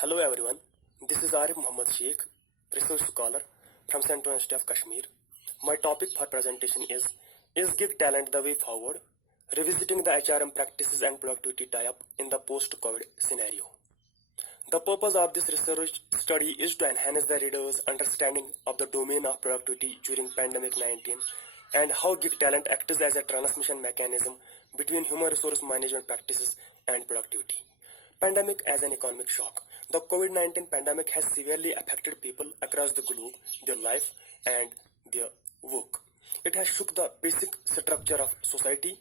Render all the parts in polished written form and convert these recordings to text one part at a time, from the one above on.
Hello everyone, this is Arif Muhammad Sheikh, research scholar from Central University of Kashmir. My topic for presentation is Gig Talent the Way Forward? Revisiting the HRM practices and productivity tie-up in the post-COVID scenario. The purpose of this research study is to enhance the reader's understanding of the domain of productivity during pandemic-19 and how gig talent acts as a transmission mechanism between human resource management practices and productivity. Pandemic as an economic shock. The COVID-19 pandemic has severely affected people across the globe, their life and their work. It has shook the basic structure of society,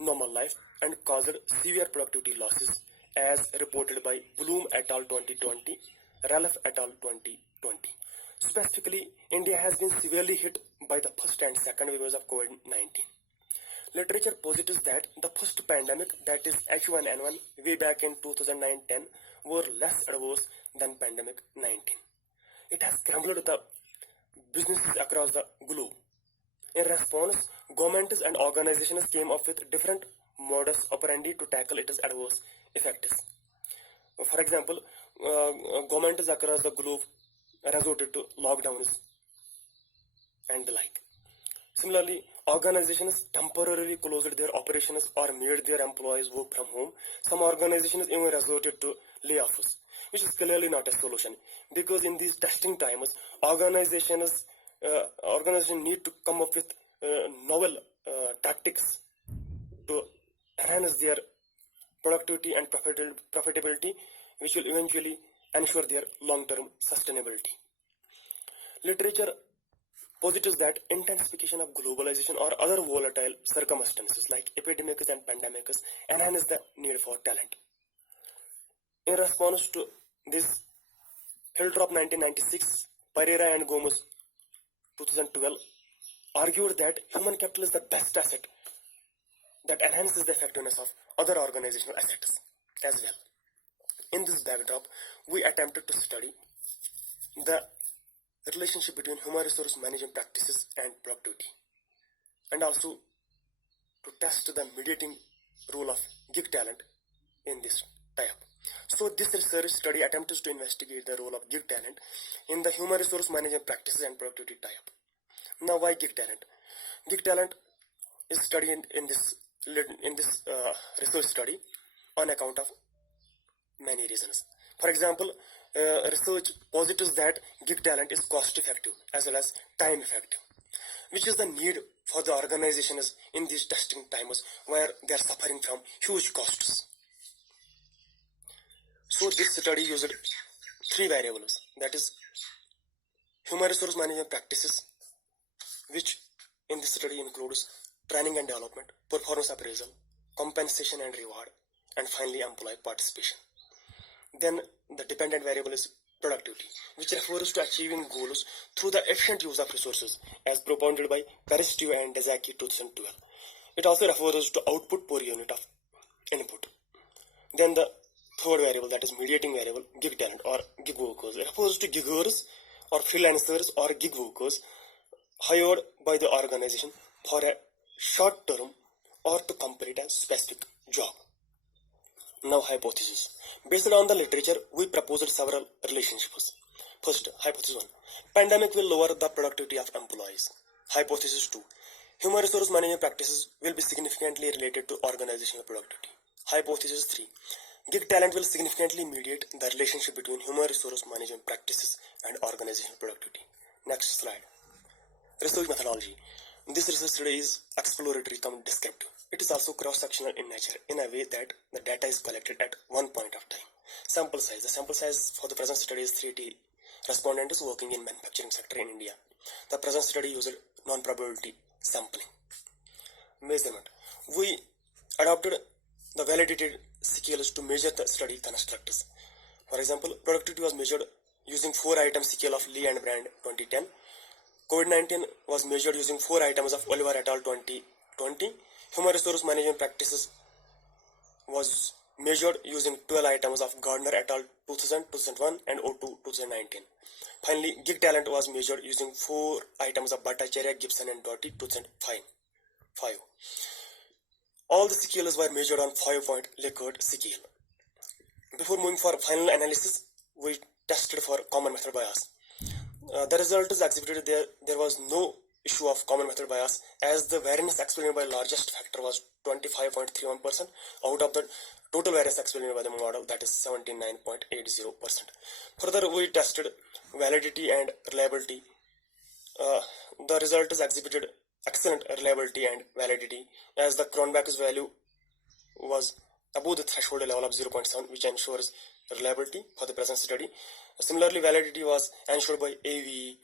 normal life, and caused severe productivity losses as reported by Bloom et al. 2020, Ralph et al. 2020. Specifically, India has been severely hit by the first and second waves of COVID-19. Literature posits that the first pandemic, that is H1N1, way back in 2009-10, were less adverse than pandemic 19. It has scrambled the businesses across the globe. In response, governments and organizations came up with different modus operandi to tackle its adverse effects. For example, governments across the globe resorted to lockdowns and the like. Similarly, organizations temporarily closed their operations or made their employees work from home. Some organizations even resorted to layoffs, which is clearly not a solution, because in these testing times, organizations need to come up with novel tactics to enhance their productivity and profitability, which will eventually ensure their long-term sustainability. Literature posits that intensification of globalization or other volatile circumstances like epidemics and pandemics enhance the need for talent. In response to this, Hilltop 1996, Pereira and Gomez 2012 argued that human capital is the best asset that enhances the effectiveness of other organizational assets as well. In this backdrop, we attempted to study the relationship between human resource management practices and productivity, and also to test the mediating role of gig talent in this tie-up. So this research study attempts to investigate the role of gig talent in the human resource management practices and productivity tie-up. Now, why gig talent? Gig talent is studied in this research study on account of many reasons. For example, research posits that gig talent is cost effective as well as time effective, which is the need for the organizations in these testing times where they are suffering from huge costs. So this study used three variables, that is human resource management practices, which in this study includes training and development, performance appraisal, compensation and reward, and finally employee participation. Then the dependent variable is productivity, which refers to achieving goals through the efficient use of resources as propounded by Karistio and Dezaki 2012. It also refers to output per unit of input. Then the third variable, that is mediating variable, gig talent or gig workers, refers to giggers or freelancers or gig workers hired by the organization for a short term or to complete a specific job. Now, hypothesis. Based on the literature, we proposed several relationships. First, hypothesis 1. Pandemic will lower the productivity of employees. Hypothesis 2. Human resource management practices will be significantly related to organizational productivity. Hypothesis 3. Gig talent will significantly mediate the relationship between human resource management practices and organizational productivity. Next slide. Research methodology. This research study is exploratory cum descriptive. It is also cross-sectional in nature in a way that the data is collected at one point of time. Sample size. The sample size for the present study is 380 respondents working in manufacturing sector in India. The present study used non-probability sampling. Measurement. We adopted the validated scales to measure the study constructs. For example, productivity was measured using 4-item scale of Lee and Brand 2010. COVID-19 was measured using 4 items of Oliver et al. 2020. Human resource management practices was measured using 12 items of Gardner et al. 2000, 2001 and O2 2019. Finally, gig talent was measured using 4 items of Bhattacharya, Gibson and Doty 2005. All the scales were measured on 5-point Likert scale. Before moving for final analysis, we tested for common method bias. The result is exhibited there was no issue of common method bias, as the variance explained by largest factor was 25.31% out of the total variance explained by the model, that is 79.80%. Further, we tested validity and reliability. The result is exhibited excellent reliability and validity, as the Cronbach's value was above the threshold level of 0.7, which ensures reliability for the present study. Similarly, validity was ensured by AVE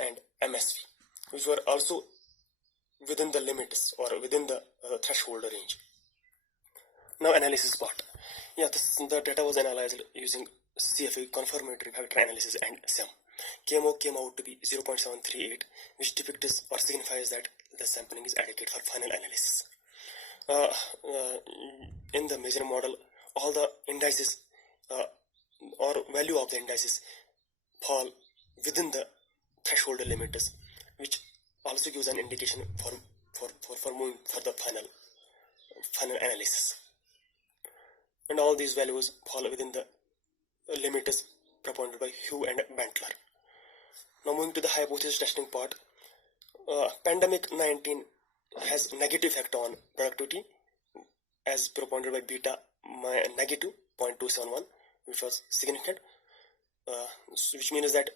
and MSV, which were also within the limits or within the threshold range. Now, analysis part. The data was analyzed using CFA, confirmatory factor analysis, and SEM. KMO came out to be 0.738, which depicts or signifies that the sampling is adequate for final analysis. In the measure model, all the indices or value of the indices fall within the threshold limits, which also gives an indication for moving for the final analysis. And all these values fall within the limits propounded by Hugh and Bentler. Now, moving to the hypothesis testing part. Pandemic 19 has negative effect on productivity, as propounded by beta negative 0.271, which was significant, which means that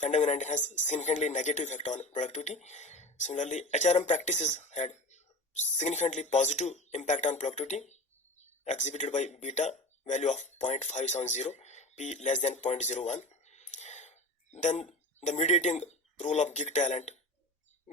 pandemic 19 has significantly negative effect on productivity. Similarly, HRM practices had significantly positive impact on productivity, exhibited by beta value of 0.570, p less than 0.01. Then the mediating role of gig talent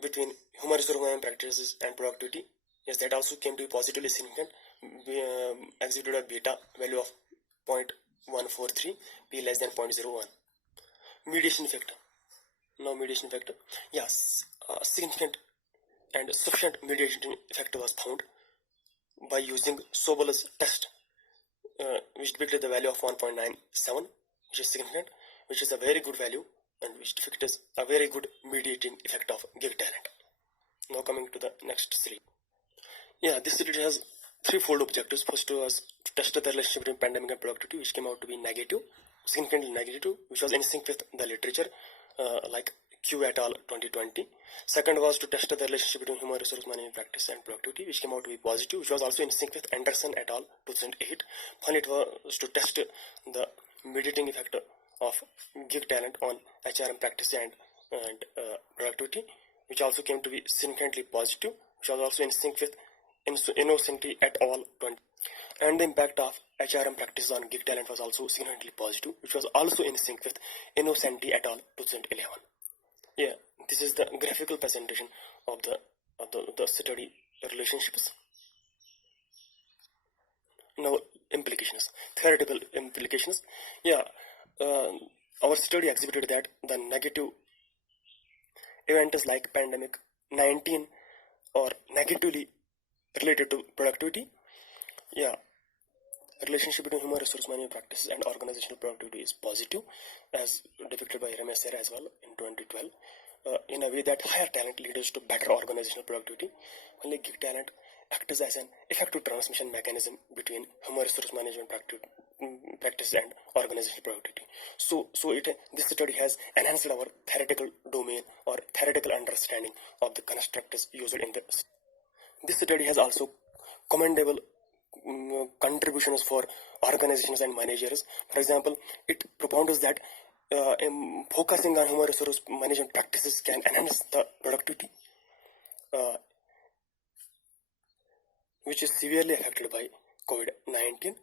between human resource management practices and productivity, yes, that also came to be positively significant, exhibited by beta value of 0.143, p less than 0.01. Mediation effect. Now, mediation effect. Yes, significant and sufficient mediation effect was found by using Sobel's test, which depicted the value of 1.97, which is significant, which is a very good value, and which depicts a very good mediating effect of gig talent. Now, coming to the next slide. This study has threefold objectives. First was to test the relationship between pandemic and productivity, which came out to be negative, significantly negative, which was in sync with the literature, like Q et al. 2020. Second was to test the relationship between human resource management practice and productivity, which came out to be positive, which was also in sync with Anderson et al. 2008. Finally, it was to test the mediating effect of gig talent on HRM practice and productivity, which also came to be significantly positive, which was also in sync with Innocenti et al. 20. And the impact of HRM practices on gig talent was also significantly positive, which was also in sync with Innocenti et al. 2011. This is the graphical presentation of the study relationships. Now, implications, theoretical implications. Our study exhibited that the negative events like pandemic 19 are negatively related to productivity. Relationship between human resource management practices and organizational productivity is positive, as depicted by Remeser as well in 2012, in a way that higher talent leads to better organizational productivity. Only gig talent acts as an effective transmission mechanism between human resource management practice and organizational productivity. This study has enhanced our theoretical domain or theoretical understanding of the constructs used in this. This study has also commendable contributions for organizations and managers. For example, it propounds that focusing on human resource management practices can enhance the productivity, which is severely affected by COVID-19.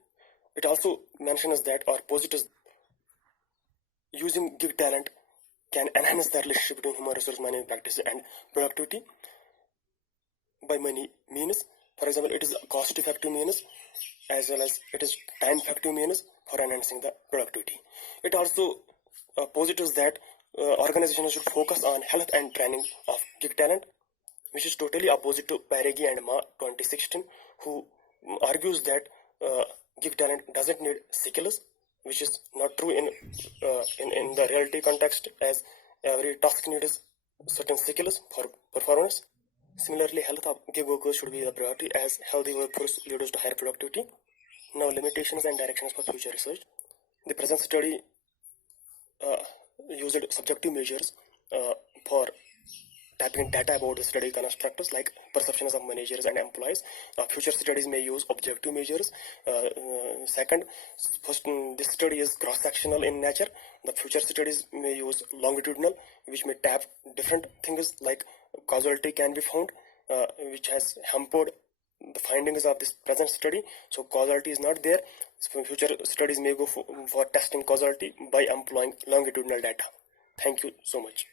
It also mentions that or posits using gig talent can enhance the relationship between human resource management practices and productivity by many means. For example, it is a cost-effective means as well as it is time-effective means for enhancing the productivity. It also posits that organizations should focus on health and training of gig talent, which is totally opposite to Pareghi and Ma 2016, who argues that gig talent doesn't need skills, which is not true in the reality context, as every task needs certain skills for performance. Similarly, health of gig workers should be the priority, as healthy workforce leads to higher productivity. Now, limitations and directions for future research. The present study used subjective measures for tapping data about the study constructors like perceptions of managers and employees. Future studies may use objective measures. Second, this study is cross-sectional in nature. The future studies may use longitudinal, which may tap different things like causality can be found, which has hampered the findings of this present study. So causality is not there. So future studies may go for testing causality by employing longitudinal data. Thank you so much.